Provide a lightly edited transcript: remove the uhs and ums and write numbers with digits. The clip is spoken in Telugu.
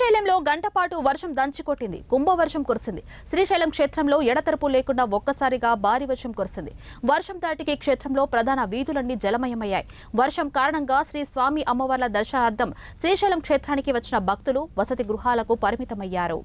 శ్రీశైలంలో గంటపాటు వర్షం దంచికొట్టింది. కుంభవర్షం కురిసింది. శ్రీశైలం క్షేత్రంలో ఎడతెరపు లేకుండా ఒక్కసారిగా భారీ వర్షం కురిసింది. వర్షం దాటికి క్షేత్రంలో ప్రధాన వీధులన్నీ జలమయమయ్యాయి. వర్షం కారణంగా శ్రీ స్వామి అమ్మవార్ల దర్శనార్థం శ్రీశైలం క్షేత్రానికి వచ్చిన భక్తులు వసతి గృహాలకు పరిమితమయ్యారు.